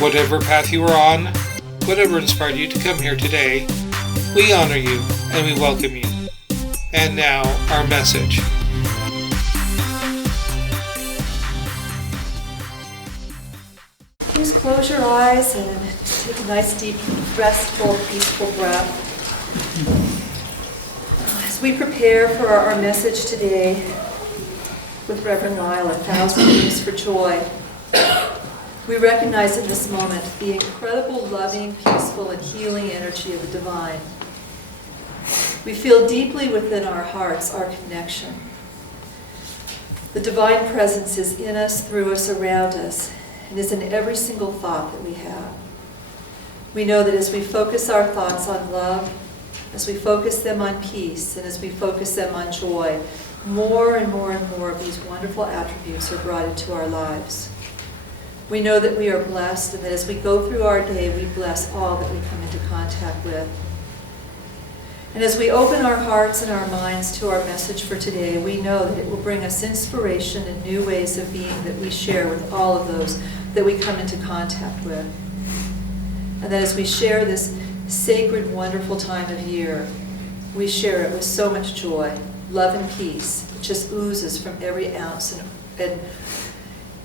Whatever path you are on, whatever inspired you to come here today, we honor you and we welcome you. And now, our message. Please close your eyes and take a nice, deep, restful, peaceful breath. As we prepare for our message today with Reverend Lyle, 1,000 Names for Joy, we recognize in this moment the incredible, loving, peaceful, and healing energy of the divine. We feel deeply within our hearts our connection. The divine presence is in us, through us, around us, and is in every single thought that we have. We know that as we focus our thoughts on love, as we focus them on peace, and as we focus them on joy, more and more and more of these wonderful attributes are brought into our lives. We know that we are blessed, and that as we go through our day, we bless all that we come into contact with. And as we open our hearts and our minds to our message for today, we know that it will bring us inspiration and new ways of being that we share with all of those that we come into contact with. And that as we share this sacred, wonderful time of year, we share it with so much joy, love, and peace. It just oozes from every ounce and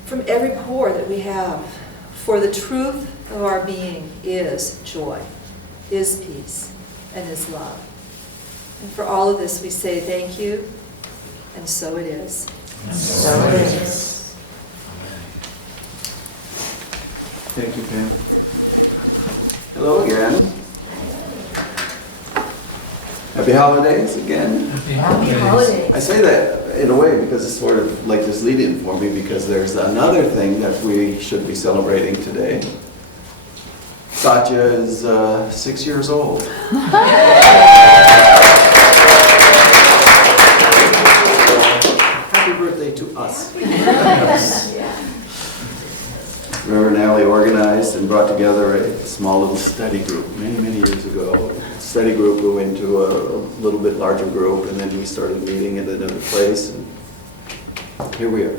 from every pore that we have. For the truth of our being is joy, is peace, and is love. And for all of this we say thank you, and so it is. And so it is. Thank you, Pam. Hello again. Happy holidays again. Happy holidays. I say that in a way because it's sort of like this lead-in for me, because there's another thing that we should be celebrating today. Satya is 6 years old. Happy birthday to us. Reverend Allie organized and brought together a small little study group many years ago. Study group grew into a little bit larger group, and then we started meeting at another place, and here we are,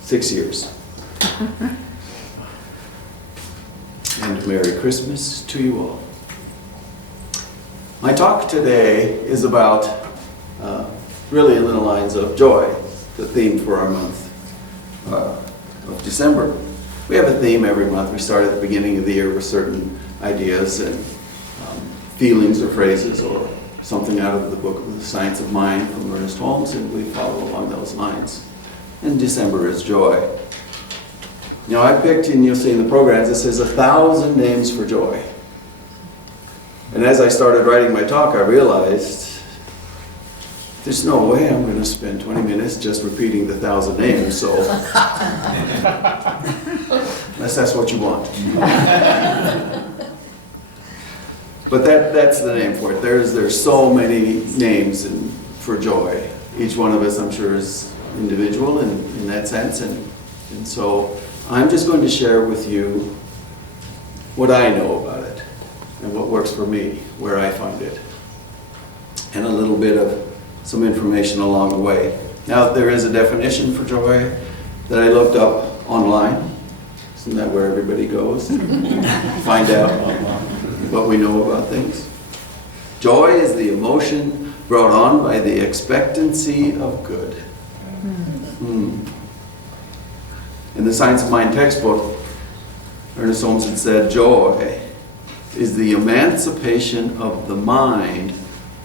6 years. And Merry Christmas to you all. My talk today is about really in the lines of joy, the theme for our month of December. We have a theme every month. We start at the beginning of the year with certain ideas and feelings or phrases or something out of the book of The Science of Mind from Ernest Holmes, and we follow along those lines. And December is joy. You know, I picked, and you'll see in the programs, it says 1,000 names for joy. And as I started writing my talk, I realized there's no way I'm going to spend 20 minutes just repeating the 1,000 names, so unless that's what you want. But that's the name for it. There's so many names for joy. Each one of us, I'm sure, is individual in that sense, and so I'm just going to share with you what I know about it and what works for me, where I find it, and a little bit of some information along the way. Now, there is a definition for joy that I looked up online. Isn't that where everybody goes to find out what we know about things? Joy is the emotion brought on by the expectancy of good. In the Science of Mind textbook, Ernest Holmes had said, joy is the emancipation of the mind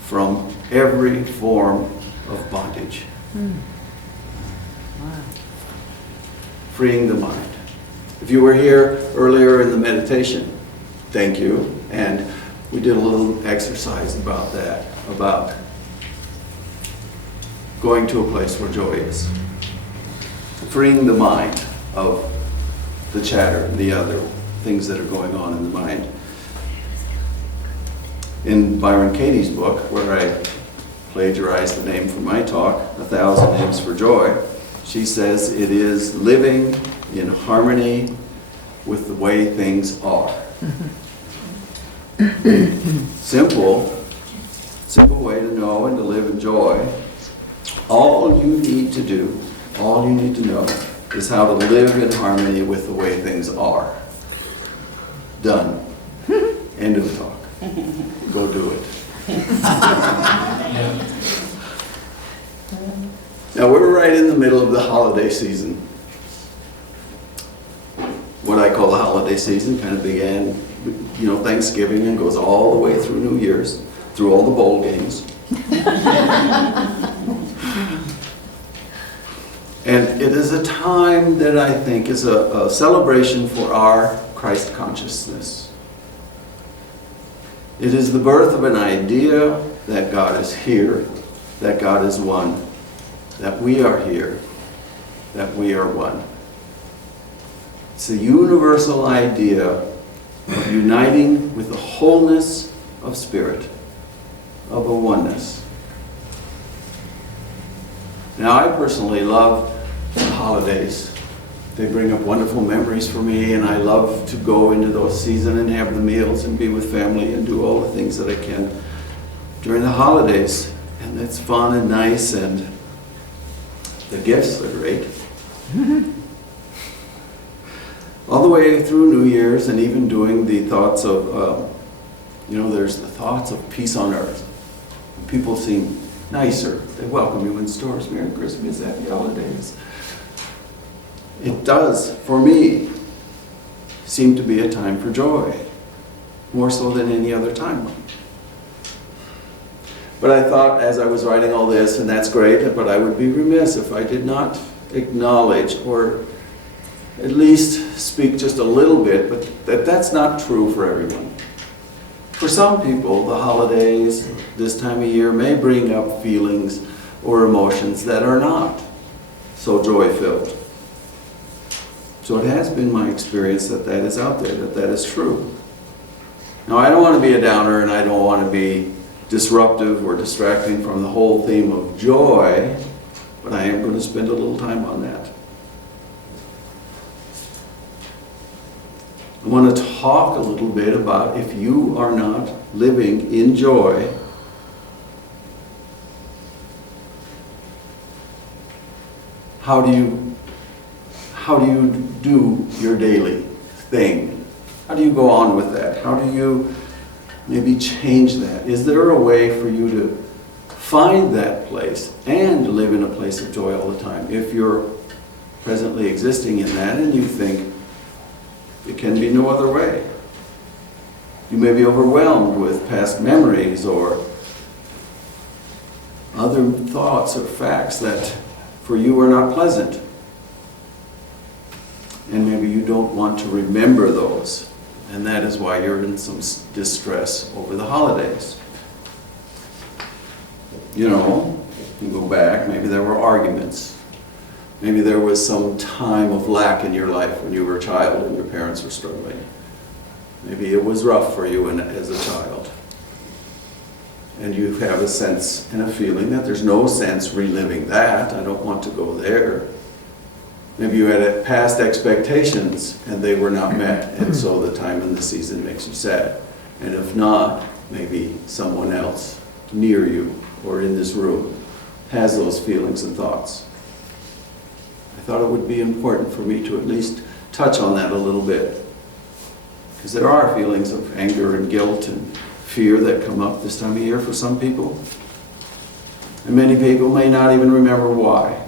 from every form of bondage. Freeing the mind. If you were here earlier in the meditation, thank you. And we did a little exercise about that, about going to a place where joy is. Freeing the mind of the chatter and the other things that are going on in the mind. In Byron Katie's book, where I plagiarized the name from my talk, 1,000 Names for Joy. She says it is living in harmony with the way things are. Simple way to know and to live in joy. All you need to do, all you need to know is how to live in harmony with the way things are. Done. End of the talk. Go do it. Now we're right in the middle of the holiday season. What I call the holiday season kind of began, Thanksgiving and goes all the way through New Year's, through all the bowl games. And it is a time that I think is a celebration for our Christ consciousness. It is the birth of an idea that God is here, that God is one, that we are here, that we are one. It's a universal idea of uniting with the wholeness of spirit, of a oneness. Now, I personally love the holidays. They bring up wonderful memories for me, and I love to go into those seasons and have the meals and be with family and do all the things that I can during the holidays. And it's fun and nice, and the gifts are great. All the way through New Year's, and even doing the thoughts of, there's the thoughts of peace on earth. People seem nicer. They welcome you in stores. Merry Christmas, Happy Holidays. It does, for me, seem to be a time for joy, more so than any other time. But I thought, as I was writing all this, and that's great, but I would be remiss if I did not acknowledge, or at least speak just a little bit, but that's not true for everyone. For some people, the holidays, this time of year, may bring up feelings or emotions that are not so joy-filled. So it has been my experience that is out there, that is true. Now, I don't want to be a downer, and I don't want to be disruptive or distracting from the whole theme of joy, but I am going to spend a little time on that. I want to talk a little bit about if you are not living in joy, how do you do your daily thing? How do you go on with that? How do you maybe change that? Is there a way for you to find that place and live in a place of joy all the time? If you're presently existing in that and you think it can be no other way. You may be overwhelmed with past memories or other thoughts or facts that for you are not pleasant. And maybe you don't want to remember those. And that is why you're in some distress over the holidays. You go back, maybe there were arguments. Maybe there was some time of lack in your life when you were a child and your parents were struggling. Maybe it was rough for you as a child. And you have a sense and a feeling that there's no sense reliving that. I don't want to go there. Maybe you had past expectations and they were not met, and so the time in the season makes you sad. And if not, maybe someone else near you or in this room has those feelings and thoughts. I thought it would be important for me to at least touch on that a little bit. Because there are feelings of anger and guilt and fear that come up this time of year for some people. And many people may not even remember why.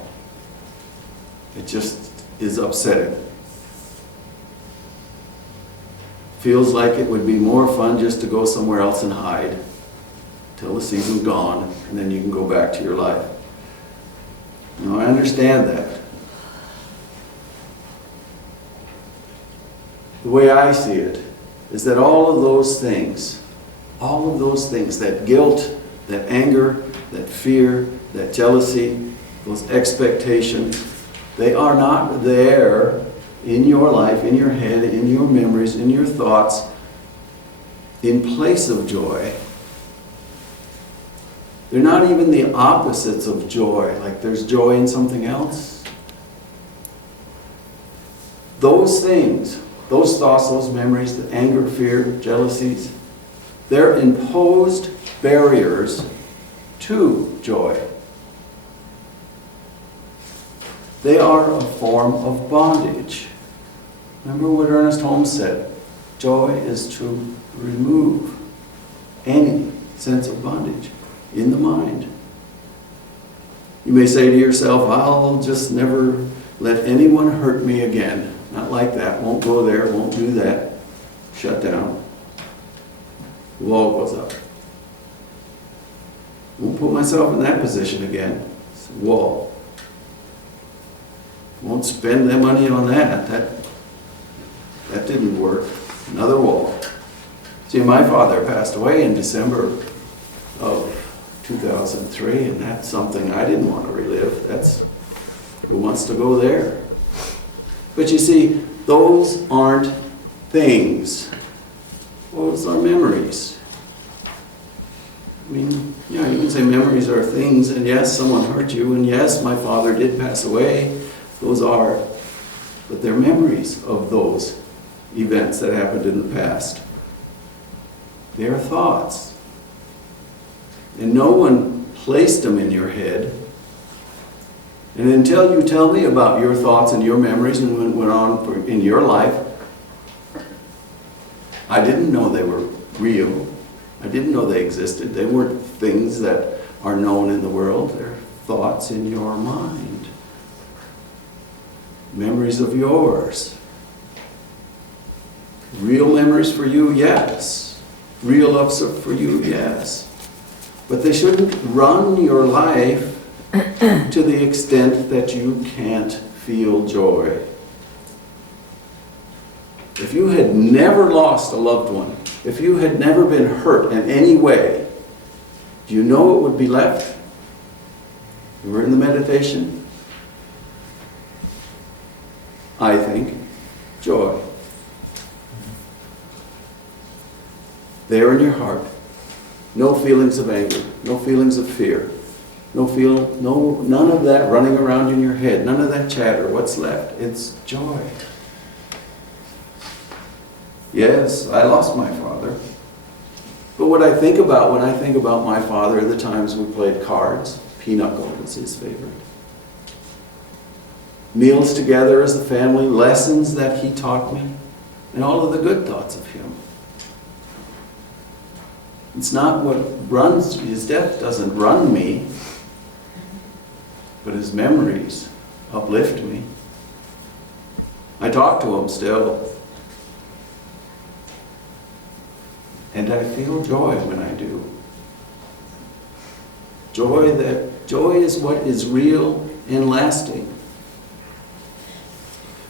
It just is upsetting. Feels like it would be more fun just to go somewhere else and hide till the season's gone, and then you can go back to your life. Now, I understand that. The way I see it is that all of those things, that guilt, that anger, that fear, that jealousy, those expectations, they are not there in your life, in your head, in your memories, in your thoughts, in place of joy. They're not even the opposites of joy, like there's joy in something else. Those things, those thoughts, those memories, the anger, fear, jealousies, they're imposed barriers to joy. They are a form of bondage. Remember what Ernest Holmes said, joy is to remove any sense of bondage in the mind. You may say to yourself, I'll just never let anyone hurt me again. Not like that, won't go there, won't do that. Shut down. The wall goes up. Won't put myself in that position again. It's a wall. Won't spend that money on that. That didn't work. Another wall. See, my father passed away in December of 2003, and that's something I didn't want to relive. That's, who wants to go there? But you see, those aren't things. Those are memories. I mean, yeah, you can say memories are things, and yes, someone hurt you, and yes, my father did pass away. Those are, but they're memories of those events that happened in the past. They are thoughts. And no one placed them in your head. And until you tell me about your thoughts and your memories and what went on in your life, I didn't know they were real. I didn't know they existed. They weren't things that are known in the world. They're thoughts in your mind. Memories of yours. Real memories for you, yes. Real love for you, yes. But they shouldn't run your life to the extent that you can't feel joy. If you had never lost a loved one, if you had never been hurt in any way, do you know what would be left? You were in the meditation. I think joy. There in your heart. No feelings of anger, no feelings of fear, none of that running around in your head, none of that chatter. What's left? It's joy. Yes, I lost my father. But what I think about when I think about my father are the times we played cards. Pinochle was his favorite. Meals together as a family, lessons that he taught me, and all of the good thoughts of him. It's not what runs, his death doesn't run me, but his memories uplift me. I talk to him still. And I feel joy when I do. Joy is what is real and lasting.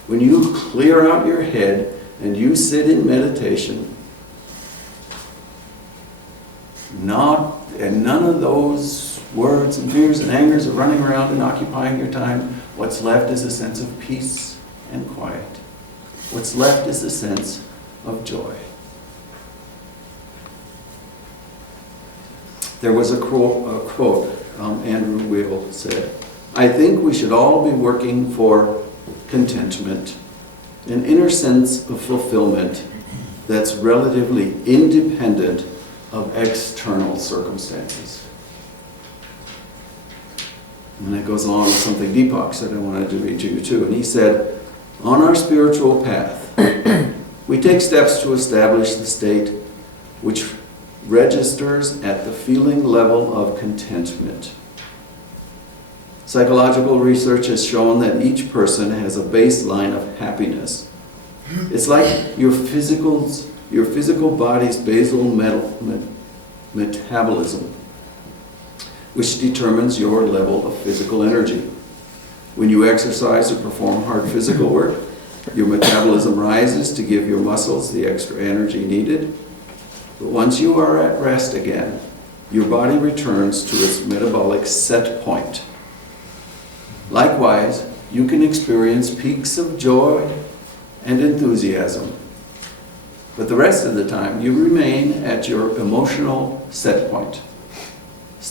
When you clear out your head and you sit in meditation, none of those words and fears and angers are running around and occupying your time. What's left is a sense of peace and quiet. What's left is a sense of joy. There was a quote Andrew Weil said, I think we should all be working for contentment, an inner sense of fulfillment that's relatively independent of external circumstances. And that goes along with something Deepak said I wanted to read to you too. And he said, on our spiritual path, we take steps to establish the state which registers at the feeling level of contentment. Psychological research has shown that each person has a baseline of happiness. It's like your physical body's basal metabolism, which determines your level of physical energy. When you exercise or perform hard physical work, your metabolism rises to give your muscles the extra energy needed. But once you are at rest again, your body returns to its metabolic set point. Likewise, you can experience peaks of joy and enthusiasm. But the rest of the time, you remain at your emotional set point.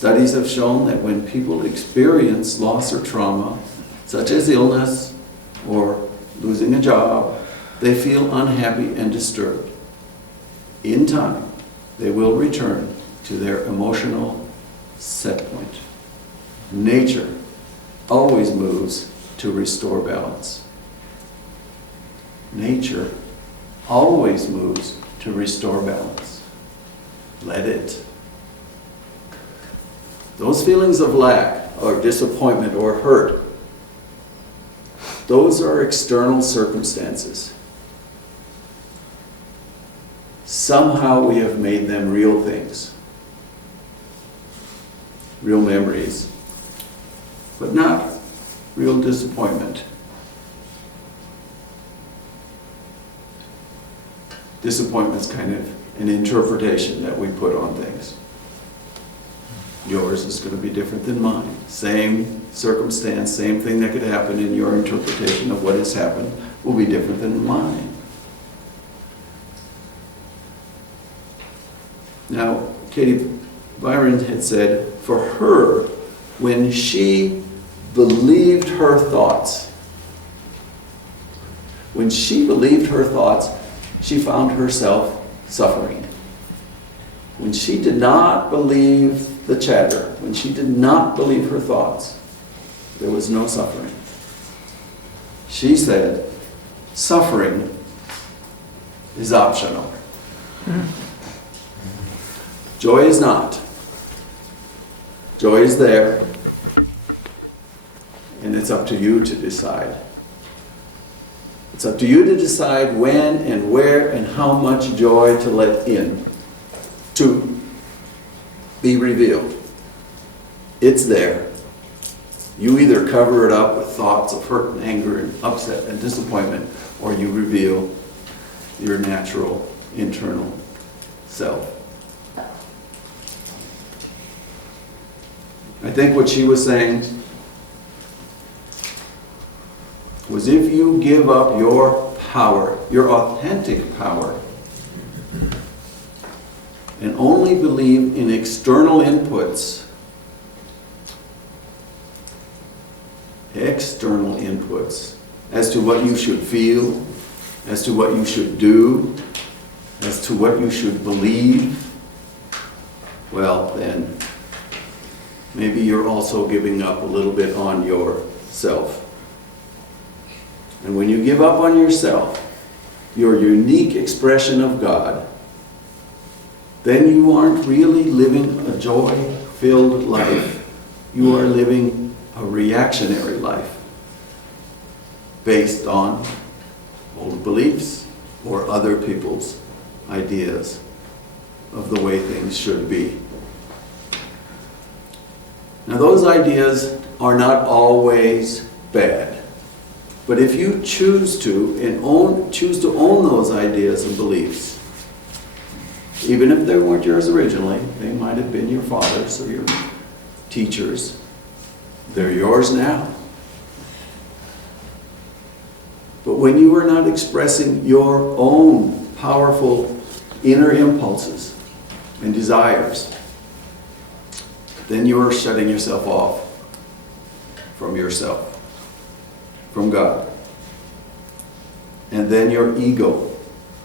Studies have shown that when people experience loss or trauma, such as illness or losing a job, they feel unhappy and disturbed. In time, they will return to their emotional set point. Nature always moves to restore balance. Nature always moves to restore balance. Let it. Those feelings of lack or disappointment or hurt, those are external circumstances. Somehow we have made them real things, real memories, but not real disappointment. Disappointment's kind of an interpretation that we put on things. Yours is going to be different than mine. Same circumstance, same thing that could happen in your interpretation of what has happened will be different than mine. Now, Katie Byron had said, for her, when she believed her thoughts, she found herself suffering. When she did not believe the chatter, when she did not believe her thoughts, there was no suffering. She said, suffering is optional. Joy is not. Joy is there, and it's up to you to decide. It's up to you to decide when and where and how much joy to let in, to be revealed. It's there. You either cover it up with thoughts of hurt and anger and upset and disappointment, or you reveal your natural internal self. I think what she was saying was, if you give up your power, your authentic power, and only believe in external inputs as to what you should feel, as to what you should do, as to what you should believe, well, then maybe you're also giving up a little bit on yourself. And when you give up on yourself, your unique expression of God, then you aren't really living a joy-filled life. You are living a reactionary life based on old beliefs or other people's ideas of the way things should be. Now, those ideas are not always bad, but if you choose to own those ideas and beliefs, even if they weren't yours originally, they might have been your father's or your teacher's, they're yours now. But when you are not expressing your own powerful inner impulses and desires, then you are shutting yourself off from yourself, from God. And then your ego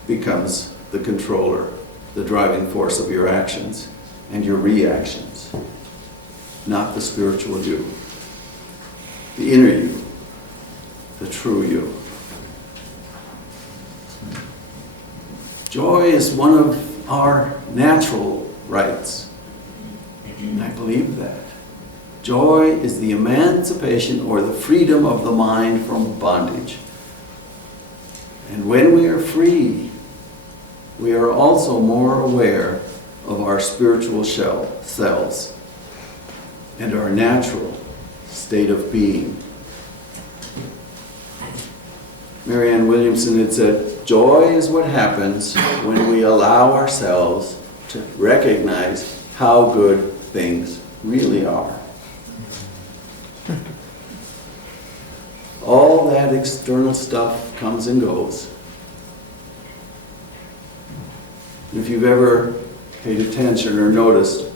becomes the controller, the driving force of your actions and your reactions, not the spiritual you, the inner you, the true you. Joy is one of our natural rights. And I believe that. Joy is the emancipation or the freedom of the mind from bondage. And when we are free, we are also more aware of our spiritual selves and our natural state of being. Marianne Williamson had said, joy is what happens when we allow ourselves to recognize how good things really are. All that external stuff comes and goes. If you've ever paid attention or noticed,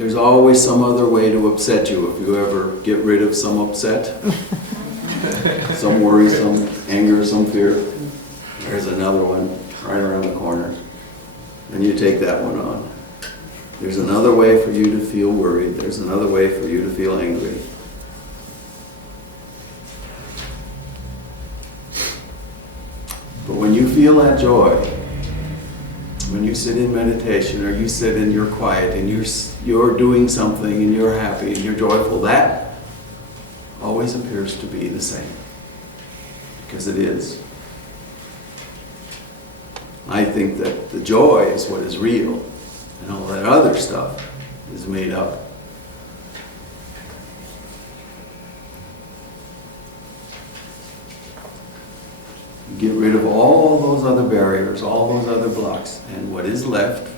There's always some other way to upset you if you ever get rid of some upset. Some worry, some anger, some fear. There's another one right around the corner. And you take that one on. There's another way for you to feel worried. There's another way for you to feel angry. But when you feel that joy, when you sit in meditation or you sit in your quiet and you're doing something and you're happy and you're joyful, that always appears to be the same. Because it is. I think that the joy is what is real, and all that other stuff is made up. You get rid of all those other barriers, all those other blocks, and what is left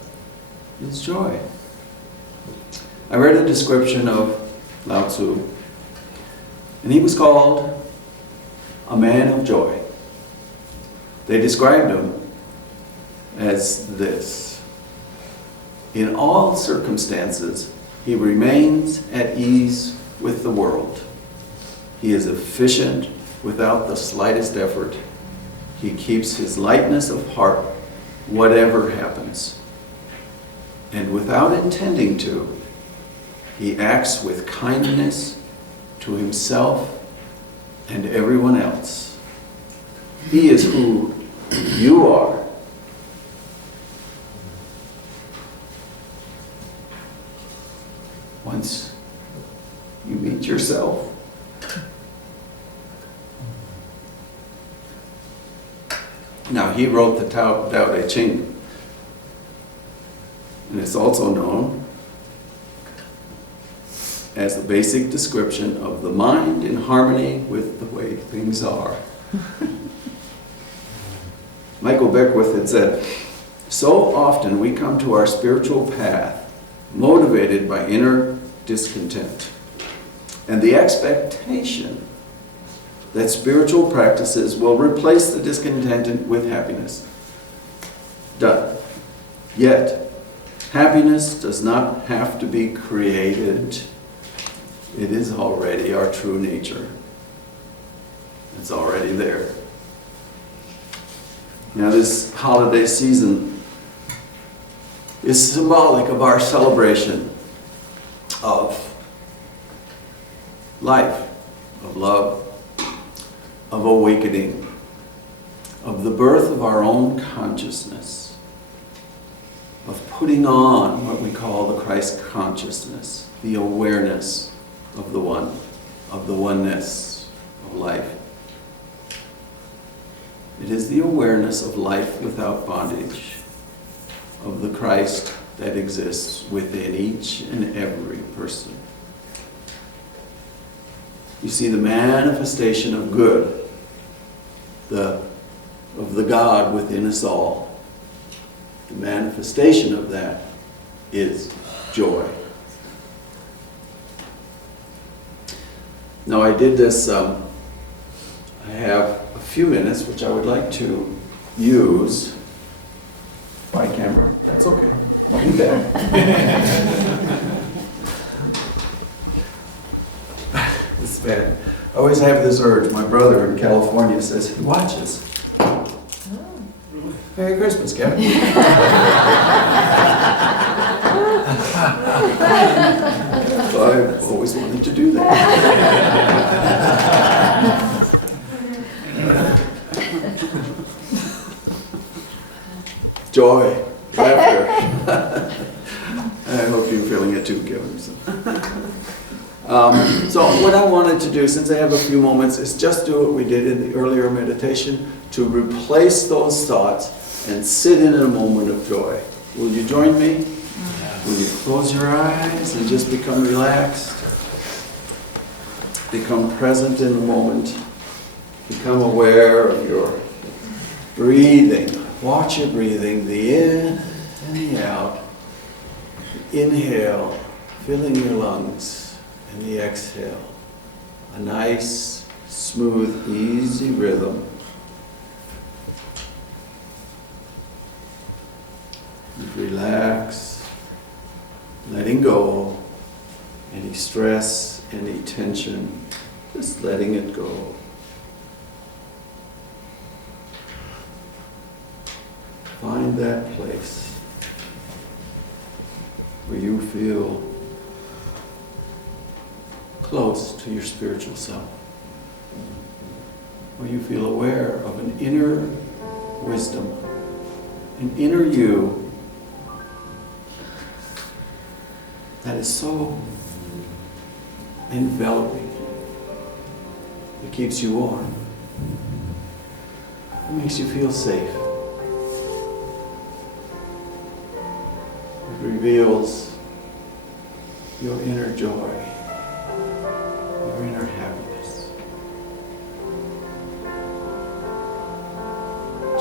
is joy. I read a description of Lao-Tzu, and he was called a man of joy. They described him as this: in all circumstances, he remains at ease with the world. He is efficient without the slightest effort. He keeps his lightness of heart, whatever happens. And without intending to, he acts with kindness to himself and everyone else. He is who you are. Once you meet yourself, now he wrote the Tao Te Ching, and it's also known as the basic description of the mind in harmony with the way things are. Michael Beckwith had said, "So often we come to our spiritual path motivated by inner discontent and the expectation that spiritual practices will replace the discontent with happiness. Done. Yet, happiness does not have to be created. It is already our true nature. It's already there." Now, this holiday season is symbolic of our celebration of life, of love, of awakening, of the birth of our own consciousness, of putting on what we call the Christ consciousness, the awareness of the one, of the oneness of life. It is the awareness of life without bondage, of the Christ that exists within each and every person. You see, the manifestation of good, of the God within us all, the manifestation of that is joy. Now, I did this, I have a few minutes which I would like to use. My camera, that's okay. I'll be back. It's bad. I always have this urge. My brother in California says, he watches. Merry Christmas, Kevin. So I've always wanted to do that. Joy, laughter. I hope you're feeling it too, Kevin. So what I wanted to do, since I have a few moments, is just do what we did in the earlier meditation, to replace those thoughts and sit in a moment of joy. Will you join me? Will you close your eyes and just become relaxed? Become present in the moment. Become aware of your breathing. Watch your breathing, the in and the out. Inhale, filling your lungs, and the exhale. A nice, smooth, easy rhythm. Relax, letting go. any stress, any tension, just letting it go. Find that place where you feel close to your spiritual self, where you feel aware of an inner wisdom, an inner you that is so enveloping. It keeps you warm. It makes you feel safe. It reveals your inner joy, your inner happiness.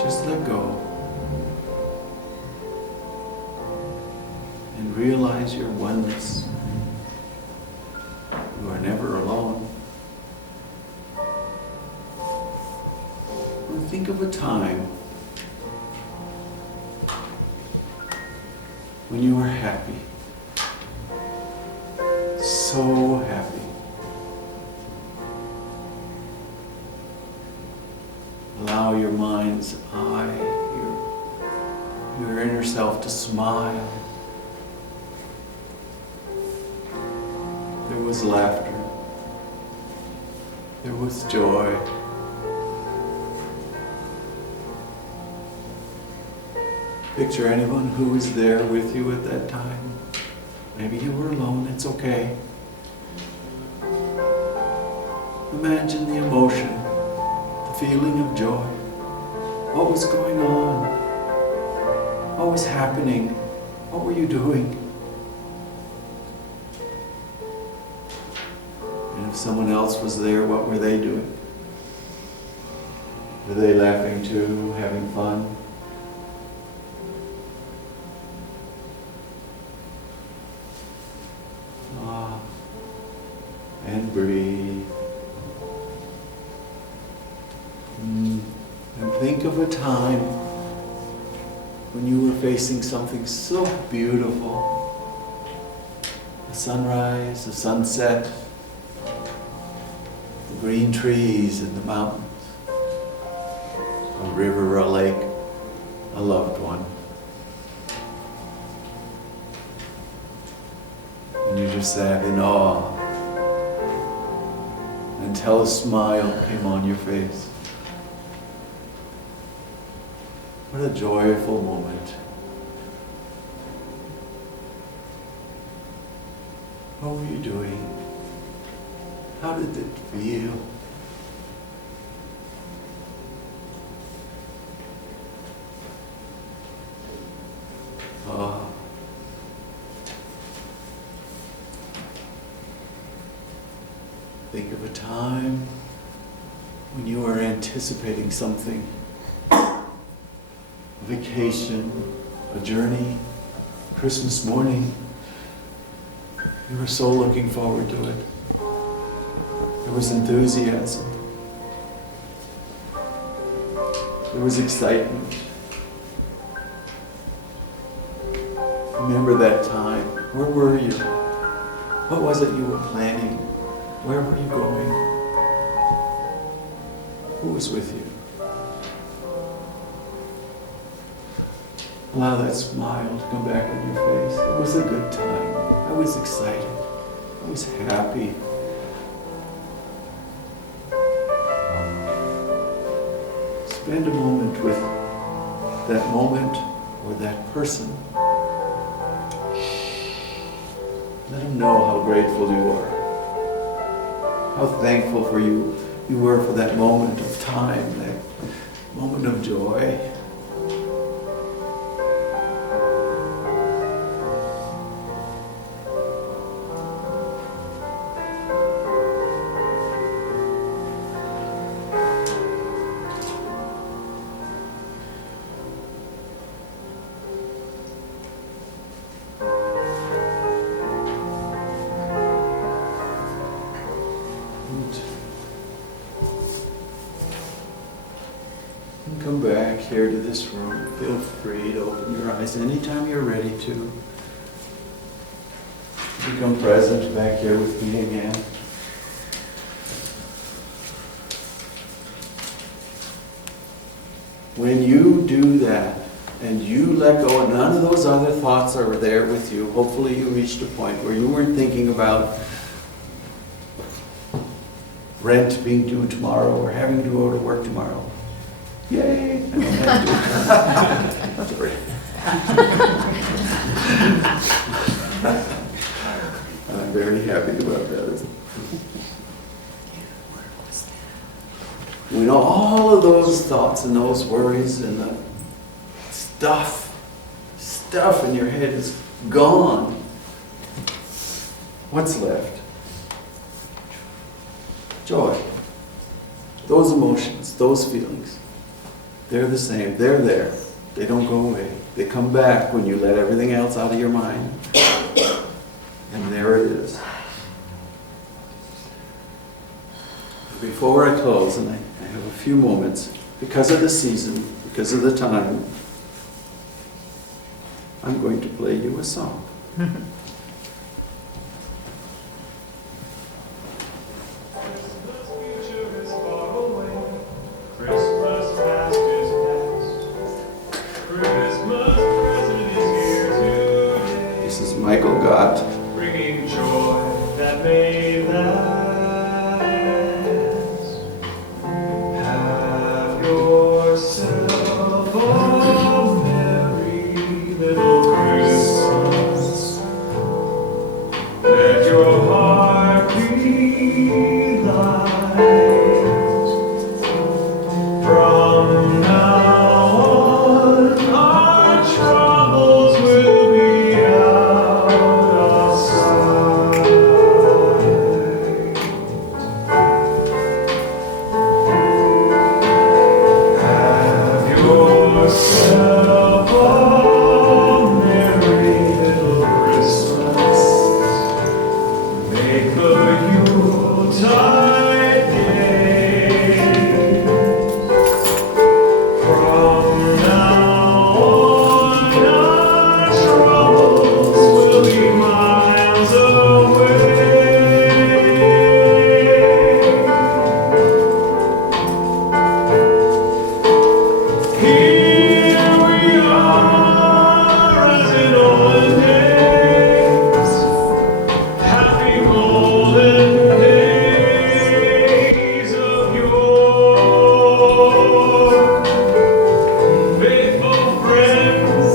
Just let go and realize your oneness. You are never alone. And think of a time when you were happy, so happy. Allow your mind's eye, your inner self to smile. There was laughter. There was joy. Picture anyone who was there with you at that time. Maybe you were alone, it's okay. Imagine the emotion, the feeling of joy. What was going on? What was happening? What were you doing? And if someone else was there, what were they doing? Were they laughing too, having fun? And breathe. And think of a time when you were facing something so beautiful. A sunrise, a sunset, the green trees and the mountains, a river, a lake, a loved one. And you just sat in awe until a smile came on your face. What a joyful moment. What were you doing? How did it feel? Ah. Think of a time when you are anticipating something. A vacation, a journey, Christmas morning. You were so looking forward to it. There was enthusiasm. There was excitement. Remember that time. Where were you? What was it you were planning? Where were you going? Who was with you? Allow that smile to come back on your face. It was a good time. I was excited. I was happy. Spend a moment with that moment or that person. Let them know how grateful you are. How thankful for you were for that moment of time, that moment of joy. And come back here to this room. Feel free to open your eyes anytime you're ready to. become present back here with me again. When you do that, and you let go, and none of those other thoughts are there with you, hopefully you reached a point where you weren't thinking about rent being due tomorrow or having to go to work tomorrow. Yay! I don't have to. Sorry. I'm very happy about that. We know all of those thoughts and those worries and the stuff in your head is gone. What's left? Joy. Those emotions, those feelings, they're the same. They're there. They don't go away. They come back when you let everything else out of your mind. And there it is. Before I close, and I have a few moments, because of the season, because of the time, I'm going to play you a song. This is Michael Gott. Bringing joy that may last. Have yourself a merry little Christmas. Let your heart be light. From now on, our troubles will be out of sight. Have yourself a merry little Christmas. Make the Yuletide gay. From now on, our troubles will be miles away. Here we are as in olden days, happy golden days of yore. Faithful friends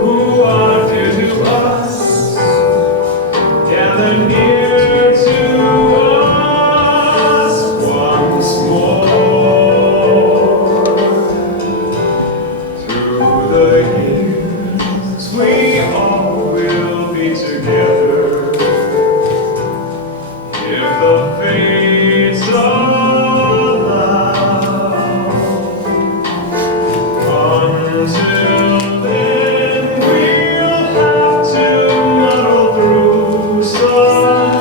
who are dear to us, gather near to us once more. Through the years, we all will be together, if the fates allow. Until then, we'll have to muddle through somehow.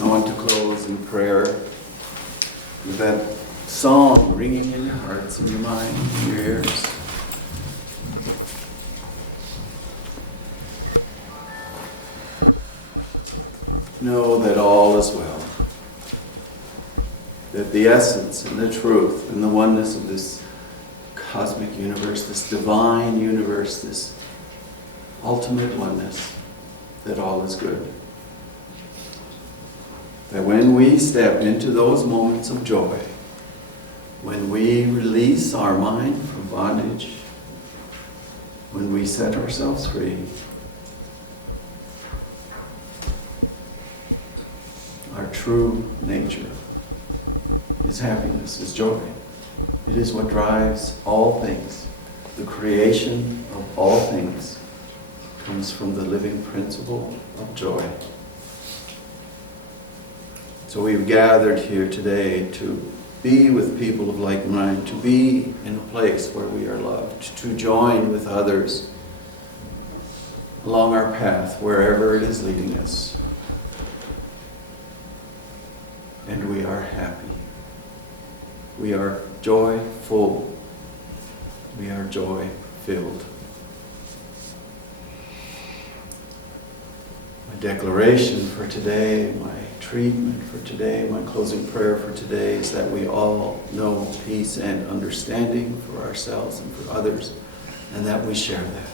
I want to close in prayer with that song ringing in your hearts and your mind and your ears. Know that all is well. That the essence and the truth and the oneness of this cosmic universe, this divine universe, this ultimate oneness, that all is good. That when we step into those moments of joy, when we release our mind from bondage, when we set ourselves free, our true nature is happiness, is joy. It is what drives all things. The creation of all things comes from the living principle of joy. So we've gathered here today to be with people of like mind, to be in a place where we are loved, to join with others along our path, wherever it is leading us. And we are happy. We are joyful. We are joy-filled. My declaration for today, my treatment for today, my closing prayer for today is that we all know peace and understanding for ourselves and for others, and that we share that.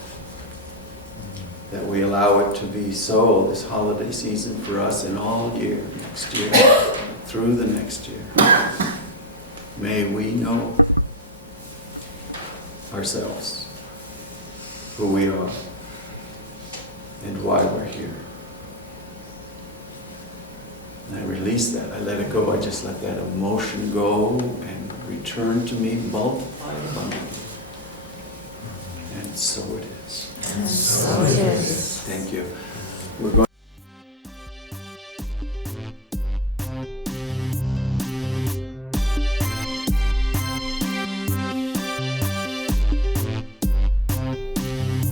That we allow it to be so this holiday season for us and all year, next year, through the next year. May we know ourselves, who we are, and why we're here. And I release that. I let it go. I just let that emotion go and return to me multiplied abundantly. And so it is. And so it is. Thank you. We're going.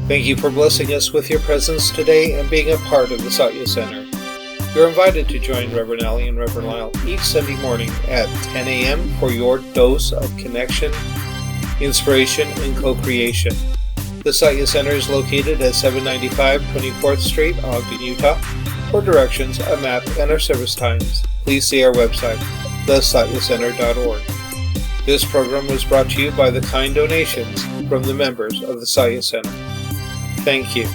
Thank you for blessing us with your presence today and being a part of the Satya Center. You're invited to join Reverend Allie and Reverend Lyle each Sunday morning at 10 a.m. for your dose of connection, inspiration, and co-creation. The Satya Center is located at 795 24th Street, Ogden, Utah. For directions, a map, and our service times, please see our website, thesatyacenter.org. This program was brought to you by the kind donations from the members of the Satya Center. Thank you.